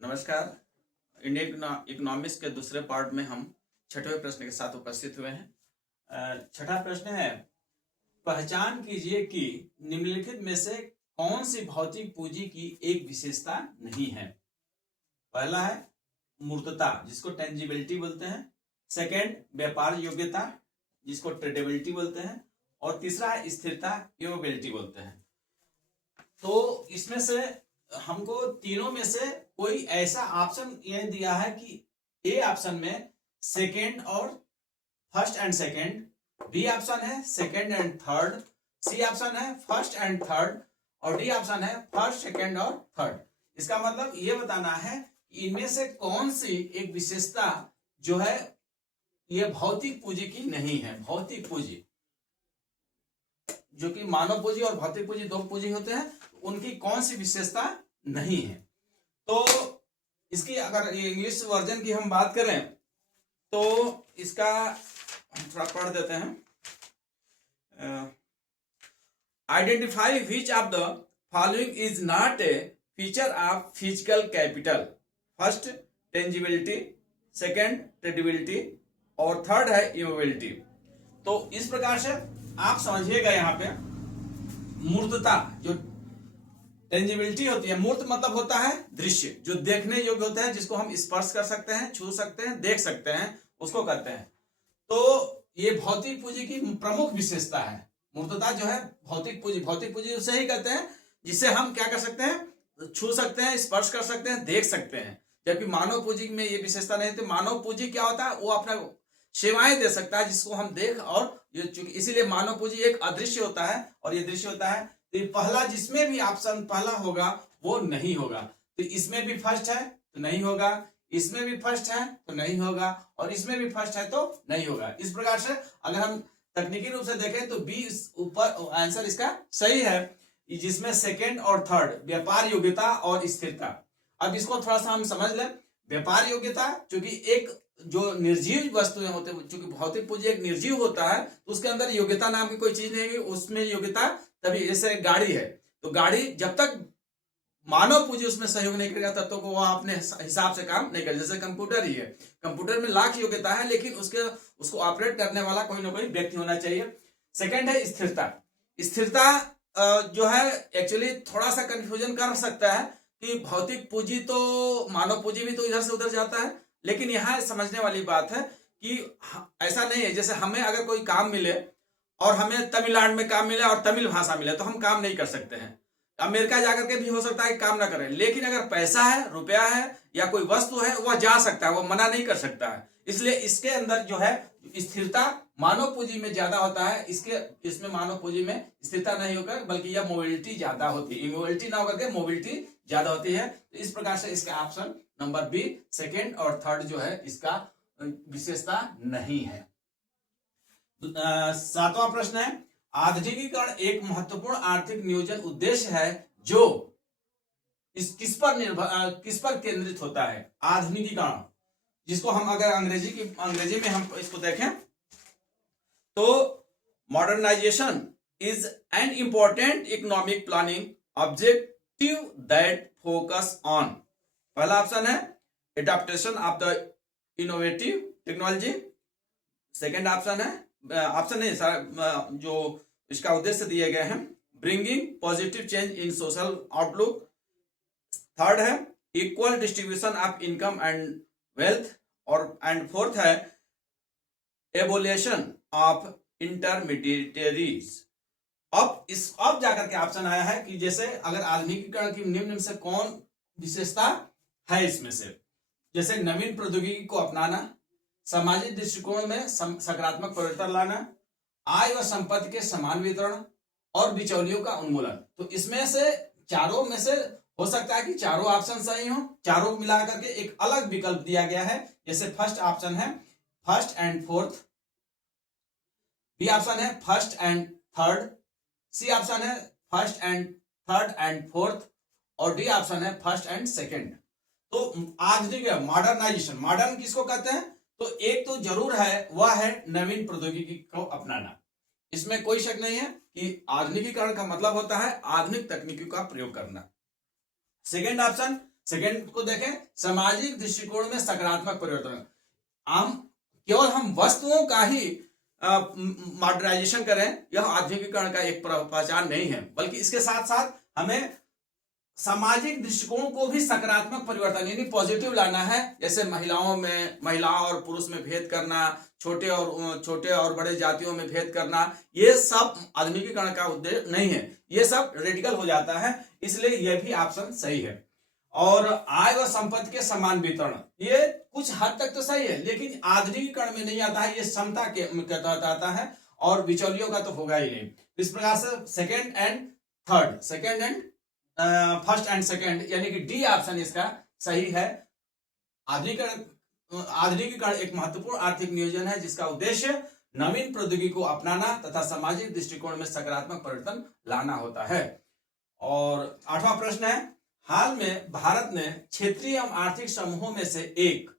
नमस्कार। Indian economics के दूसरे पार्ट में हम छठवें प्रश्न के साथ उपस्थित हुए हैं। छठा प्रश्न है, पहचान कीजिए कि निम्नलिखित में से कौन सी भौतिक पूंजी की एक विशेषता नहीं है। पहला है मूर्तता, जिसको टेंजिबिलिटी बोलते हैं। सेकंड, व्यापार योग्यता, जिसको ट्रेडेबिलिटी बोलते हैं। और तीसरा है स्थिरता, इमोबिलिटी बोलते हैं। तो इसमें से हमको तीनों में से कोई ऐसा ऑप्शन ये दिया है कि ए ऑप्शन में सेकेंड और first and second, B option है second and third, C option है फर्स्ट एंड थर्ड, और डी ऑप्शन है फर्स्ट सेकेंड और थर्ड। इसका मतलब ये बताना है कि इनमें से कौन सी एक विशेषता जो है ये भौतिक पूंजी की नहीं है। भौतिक पूंजी जो कि मानव पूंजी और भौतिक पूंजी दो पूंजी होते हैं, उनकी कौन सी विशेषता नहीं है। तो इसकी अगर इंग्लिश वर्जन की हम बात करें तो इसका थोड़ा पढ़ देते हैं। Identify which of the following is not a feature of physical capital. First tangibility, second tradability और थर्ड है इमोबिलिटी। तो इस प्रकार से आप समझिएगा, यहाँ पे मूर्तता जो टेंजिबिलिटी होती है, मूर्त मतलब होता है दृश्य, जो देखने योग्य होता है, जिसको हम स्पर्श कर सकते हैं, छू सकते हैं, देख सकते हैं, उसको करते हैं। तो ये भौतिक पूंजी की प्रमुख विशेषता है। मूर्तता जो है भौतिक पूंजी उसे ही कहते हैं जिसे हम क्या कर सकते हैं, छू सकते हैं, स्पर्श कर सकते हैं, देख सकते हैं। जबकि मानव पूंजी में ये विशेषता नहीं। तो मानव पूंजी क्या होता है, वो अपना सेवाएं दे सकता है, जिसको हम देख, और इसीलिए मानव पूंजी एक अदृश्य होता है और ये दृश्य होता है। तो पहला जिसमें भी ऑप्शन पहला होगा वो नहीं होगा। तो इसमें भी फर्स्ट है तो नहीं होगा, इसमें भी फर्स्ट है तो नहीं होगा, और इसमें भी फर्स्ट है तो नहीं होगा। इस प्रकार से अगर हम तकनीकी रूप से देखें तो बी ऊपर आंसर इसका सही है, जिसमें सेकेंड और थर्ड व्यापार योग्यता और स्थिरता। अब इसको थोड़ा सा हम समझ लें। व्यापार योग्यता चूंकि एक जो निर्जीव वस्तुएं होते हैं, चूंकि भौतिक पूंजी एक निर्जीव होता है, तो उसके अंदर योग्यता नाम की कोई चीज नहीं है। उसमें योग्यता तभी, जैसे गाड़ी है तो गाड़ी जब तक मानव पूंजी उसमें सहयोग नहीं करेगा तब तक वो अपने हिसाब से काम नहीं करेगा। जैसे कंप्यूटर ही है, कंप्यूटर में लाख योग्यता है, लेकिन उसको ऑपरेट करने वाला कोई ना कोई व्यक्ति होना चाहिए। सेकंड है स्थिरता। स्थिरता जो है एक्चुअली थोड़ा सा कंफ्यूजन कर सकता है कि भौतिक पूंजी तो मानव पूंजी भी तो इधर से उधर जाता है, लेकिन यहाँ समझने वाली बात है कि ऐसा नहीं है। जैसे हमें अगर कोई काम मिले और हमें तमिलनाडु में काम मिले और तमिल भाषा मिले तो हम काम नहीं कर सकते हैं। अमेरिका जाकर के भी हो सकता है कि काम ना करें, लेकिन अगर पैसा है, रुपया है या कोई वस्तु है, वह जा सकता है, वह मना नहीं कर सकता है। इसलिए इसके अंदर जो है स्थिरता मानव पूंजी में ज्यादा होता है। इसमें मानव पूंजी में स्थिरता नहीं होकर बल्कि यह मोबिलिटी ज्यादा होती है। इमोबिलिटी ना होकर के मोबिलिटी ज्यादा होती है। तो इस प्रकार से इसका ऑप्शन नंबर बी सेकेंड और थर्ड जो है इसका विशेषता नहीं है। सातवां प्रश्न है, आधुनिकीकरण एक महत्वपूर्ण आर्थिक नियोजन उद्देश्य है जो किस पर केंद्रित होता है। आधुनिकीकरण, जिसको हम अगर अंग्रेजी में हम इसको देखें तो modernization is an important economic planning objective that focus on. पहला ऑप्शन है adaptation of the innovative technology. Second option है ऑप्शन नहीं सर, जो इसका उद्देश्य दिए गए हैं, bringing positive change in social outlook. Third है equal distribution of income and wealth, और एंड फोर्थ है एवोल्यूशन ऑफ इंटरमीडिएटरीज। अब जाकर के ऑप्शन आया है कि जैसे अगर आधुनिकीकरण की निम्न से कौन विशेषता है इसमें से, जैसे नवीन प्रौद्योगिकी को अपनाना, सामाजिक दृष्टिकोण में सकारात्मक परिवर्तन लाना, आय व संपत्ति के समान वितरण और बिचौलियों का उन्मूलन। तो इसमें से चारों में से हो सकता है कि चारों ऑप्शन सही हो। चारों को मिला करके एक अलग विकल्प दिया गया है। जैसे फर्स्ट ऑप्शन है first and fourth, B option है first and third, C option है first and third and fourth, और डी ऑप्शन है फर्स्ट एंड सेकेंड। तो आधुनिक मॉडर्नाइजेशन, मॉडर्न किसको कहते हैं, तो एक तो जरूर है, वह है नवीन प्रौद्योगिकी को अपनाना। इसमें कोई शक नहीं है कि आधुनिकीकरण का मतलब होता है आधुनिक तकनीकों का प्रयोग करना। सेकेंड ऑप्शन सेकेंड को देखें, सामाजिक दृष्टिकोण में सकारात्मक परिवर्तन। केवल हम वस्तुओं का ही मॉडर्नाइजेशन करें, यह आधुनिकीकरण का एक पहचान नहीं है, बल्कि इसके साथ साथ हमें सामाजिक दृष्टिकोण को भी सकारात्मक परिवर्तन यानी पॉजिटिव लाना है। जैसे महिला और पुरुष में भेद करना, छोटे और बड़े जातियों में भेद करना, ये सब आधुनिकीकरण का उद्देश्य नहीं है, ये सब रेडिकल हो जाता है, इसलिए यह भी ऑप्शन सही है। और आय व संपत्ति के समान वितरण, ये कुछ हद तक तो सही है, लेकिन आधुनिकीकरण में नहीं आता है, ये समता के तहत आता है और बिचौलियों का तो होगा ही नहीं। इस प्रकार से फर्स्ट एंड सेकंड यानी कि डी ऑप्शन इसका सही है। आधुनिकीकरण एक महत्वपूर्ण आर्थिक नियोजन है जिसका उद्देश्य नवीन प्रौद्योगिकी को अपनाना तथा सामाजिक दृष्टिकोण में सकारात्मक परिवर्तन लाना होता है। और 8वां प्रश्न है, हाल में भारत ने क्षेत्रीय एवं आर्थिक समूहों में से एक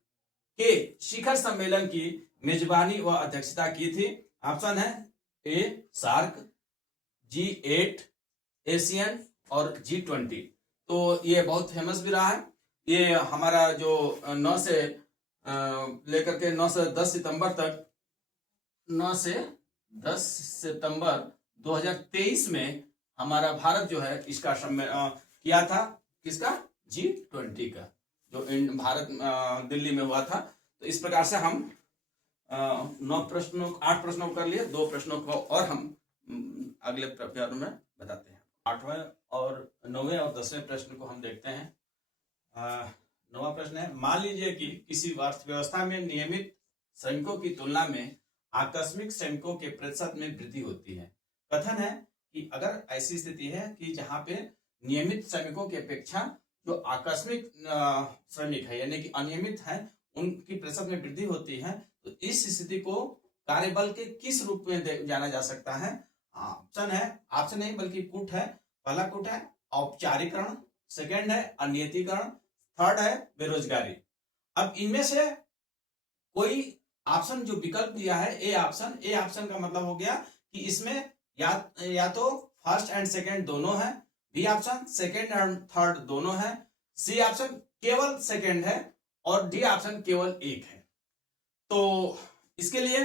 के शिखर सम्मेलन की मेजबानी व अध्यक्षता की थी। ऑप्शन है ए सार्क, G8, एशियन और G20। तो ये बहुत फेमस भी रहा है। ये हमारा जो 9 से लेकर के 9 से 10 सितंबर तक 9 से 10 सितंबर 2023 में हमारा भारत जो है इसका किया था, किसका? G20 का, जो भारत दिल्ली में हुआ था। तो इस प्रकार से हम 8 प्रश्नों को कर लिए, 2 प्रश्नों को और हम अगले पेपर में बताते हैं। 8वें और 9वें और 10वें प्रश्न को हम देखते हैं। 9वां प्रश्न है, मान लीजिए कि किसी अर्थव्यवस्था में नियमित श्रमिकों की तुलना में आकस्मिक श्रमिकों के प्रतिशत में वृद्धि होती है। कथन है कि अगर ऐसी स्थिति है कि जहां पे नियमित श्रमिकों की अपेक्षा जो आकस्मिक श्रमिक है यानी कि अनियमित है उनकी प्रतिशत में वृद्धि होती है, तो इस स्थिति को कार्यबल के किस रूप में जाना जा सकता है? ऑप्शन नहीं बल्कि कूट है। पहला कूट है औपचारिकरण, सेकंड है अनियतीकरण, थर्ड है बेरोजगारी। अब इनमें से कोई ऑप्शन जो विकल्प दिया है ए ऑप्शन का मतलब हो गया कि इसमें या तो फर्स्ट एंड सेकंड दोनों है, B option second and third दोनों है, सी ऑप्शन केवल सेकंड है और डी ऑप्शन केवल एक है। तो इसके लिए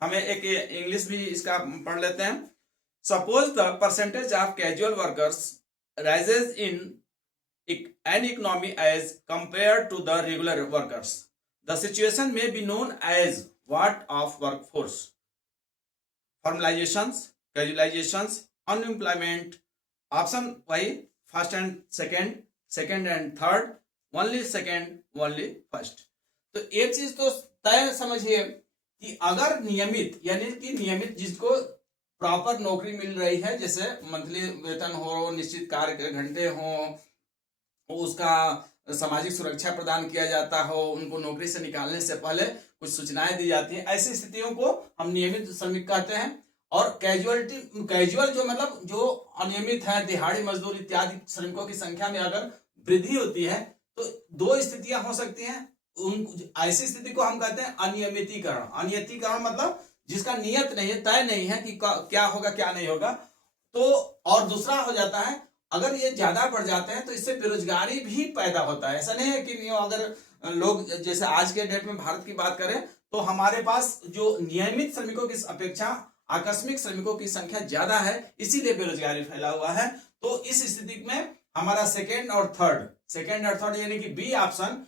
हमें एक इंग्लिश भी इसका पढ़ लेते हैं। Suppose the percentage of casual workers rises in an economy as compared to the regular workers. The situation may be known as what of workforce? Formalizations, casualizations, unemployment. Option Y, first and second, second and third, only second, only first. तो एक चीज तो तय समझिए कि अगर नियमित यानी कि नियमित जिसको प्रॉपर नौकरी मिल रही है, जैसे मंथली वेतन हो, निश्चित कार्य के घंटे हो, उसका सामाजिक सुरक्षा प्रदान किया जाता हो, उनको नौकरी से निकालने से पहले कुछ सूचनाएं दी जाती हैं, ऐसी स्थितियों को हम नियमित श्रमिक कहते हैं। और कैजुअल जो मतलब जो अनियमित है, दिहाड़ी मजदूर इत्यादि श्रमिकों की संख्या में अगर वृद्धि होती है तो 2 स्थितियां हो सकती हैं। ऐसी स्थिति को हम कहते हैं अनियमितीकरण। अनियमितीकरण मतलब जिसका नियत नहीं है, तय नहीं है कि क्या होगा क्या नहीं होगा। तो और दूसरा हो जाता है अगर ये ज्यादा बढ़ जाते हैं तो इससे बेरोजगारी भी पैदा होता है। ऐसा नहीं है कि अगर लोग जैसे आज के डेट में भारत की बात करें तो हमारे पास जो नियमित श्रमिकों की अपेक्षा आकस्मिक श्रमिकों की संख्या ज्यादा है, इसीलिए बेरोजगारी फैला हुआ है। तो इस स्थिति में हमारा सेकेंड और थर्ड यानी कि बी ऑप्शन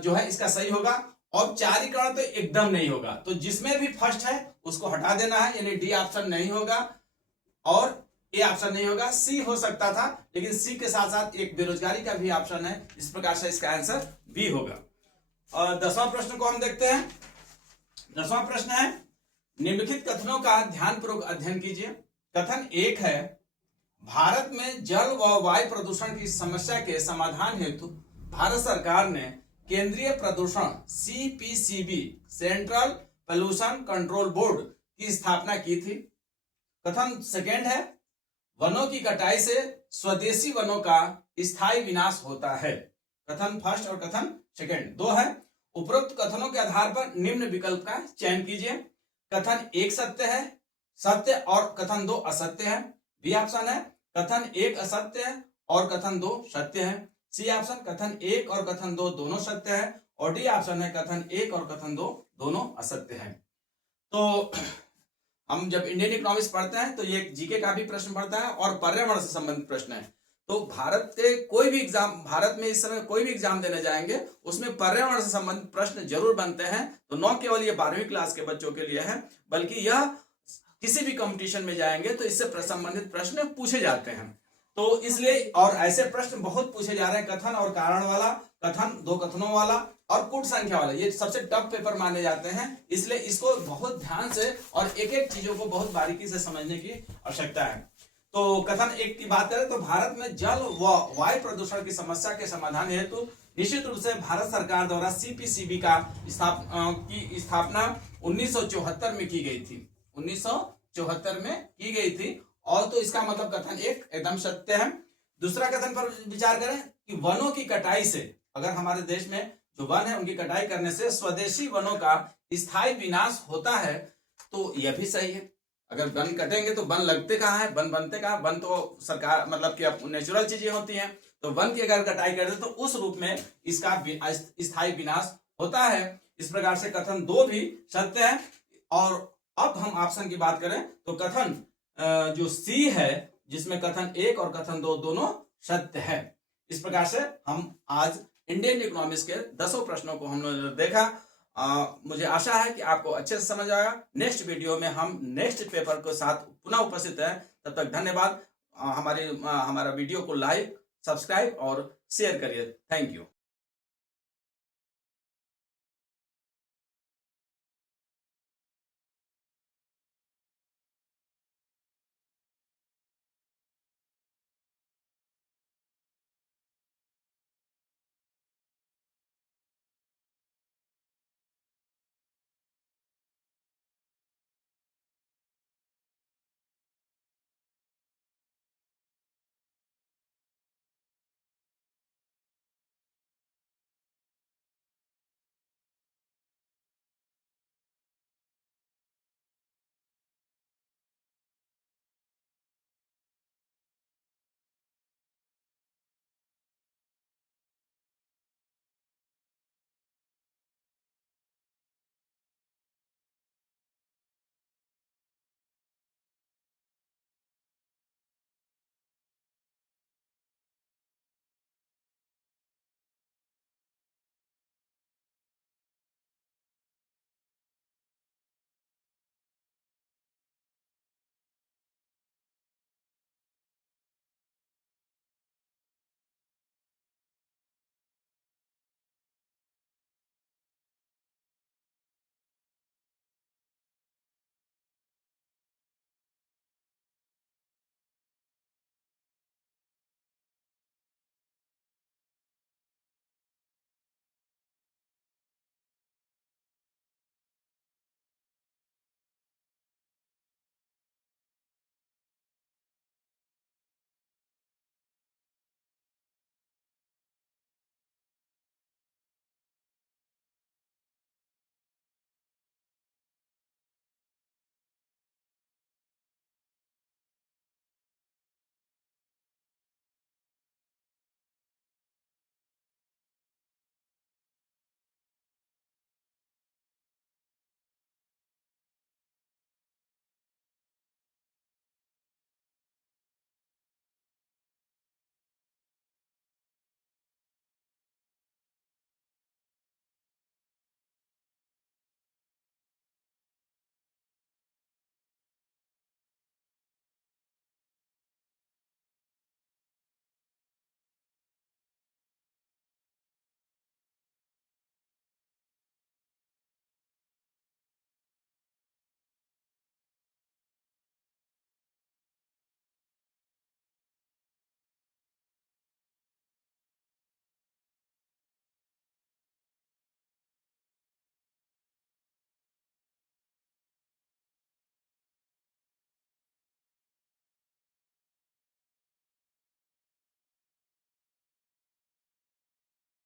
जो है इसका सही होगा। औपचारिकरण तो एकदम नहीं होगा, तो जिसमें भी फर्स्ट है उसको हटा देना है, यानी डी ऑप्शन नहीं होगा और ए ऑप्शन नहीं होगा। सी हो सकता था, लेकिन सी के साथ साथ एक बेरोजगारी का भी ऑप्शन है, इस प्रकार से इसका आंसर बी होगा। और 10वां प्रश्न को हम देखते हैं। 10वां प्रश्न है, निम्नलिखित कथनों का ध्यानपूर्वक अध्ययन कीजिए। कथन 1 है, भारत में जल व वायु प्रदूषण की समस्या के समाधान हेतु भारत सरकार ने केंद्रीय प्रदूषण CPCB central pollution control board की स्थापना की थी। कथन सेकेंड है, वनों की कटाई से स्वदेशी वनों का स्थायी विनाश होता है। कथन फर्स्ट और कथन सेकेंड 2 है। उपरोक्त कथनों के आधार पर निम्न विकल्प का चयन कीजिए। कथन 1 सत्य और कथन 2 असत्य है। बी ऑप्शन है कथन 1 असत्य है और कथन 2 सत्य है। सी ऑप्शन कथन 1 और कथन 2 दोनों सत्य है, और डी ऑप्शन है कथन 1 और कथन 2 दोनों असत्य है। तो हम जब इंडियन इकोनॉमिक्स पढ़ते हैं तो ये जीके का भी प्रश्न पढ़ता है और पर्यावरण से संबंधित प्रश्न है। तो भारत के कोई भी एग्जाम, भारत में इस समय कोई भी एग्जाम देने जाएंगे उसमें पर्यावरण से संबंधित प्रश्न जरूर बनते हैं। तो न केवल ये 12वीं क्लास के बच्चों के लिए है, बल्कि यह किसी भी कंपटीशन में जाएंगे तो इससे संबंधित प्रश्न पूछे जाते हैं। तो इसलिए, और ऐसे प्रश्न बहुत पूछे जा रहे हैं, कथन और कारण वाला, कथन 2 कथनों वाला और कूट संख्या वाला, ये सबसे टफ पेपर माने जाते हैं। इसलिए इसको बहुत ध्यान से और एक एक चीजों को बहुत बारीकी से समझने की आवश्यकता है। तो कथन 1 की बात करें तो भारत में जल व वायु प्रदूषण की समस्या के समाधान हेतु निश्चित रूप से भारत सरकार द्वारा सीपीसीबी का स्थापना 1974 में की गई थी। 1974 में की गई थी। और तो इसका मतलब कथन 1 एकदम सत्य है। दूसरा कथन पर विचार करें कि वनों की कटाई से, अगर हमारे देश में जो वन है उनकी कटाई करने से स्वदेशी वनों का स्थायी विनाश होता है, तो यह भी सही है। अगर वन कटेंगे तो वन लगते कहाँ है, वन बनते कहाँ? वन तो सरकार मतलब कि नेचुरल चीजें होती हैं, तो वन की अगर कटाई करते तो उस रूप में इसका स्थायी विनाश होता है। इस प्रकार से कथन 2 भी सत्य है। और अब हम ऑप्शन की बात करें तो कथन जो सी है, जिसमें कथन 1 और कथन 2 दोनों सत्य है। इस प्रकार से हम आज इंडियन इकोनॉमिक्स के 10 प्रश्नों को हमने देखा। मुझे आशा है कि आपको अच्छे से समझ आएगा। नेक्स्ट वीडियो में हम नेक्स्ट पेपर के साथ पुनः उपस्थित हैं। तब तक धन्यवाद। हमारा वीडियो को लाइक, सब्सक्राइब और शेयर करिए। Thank you.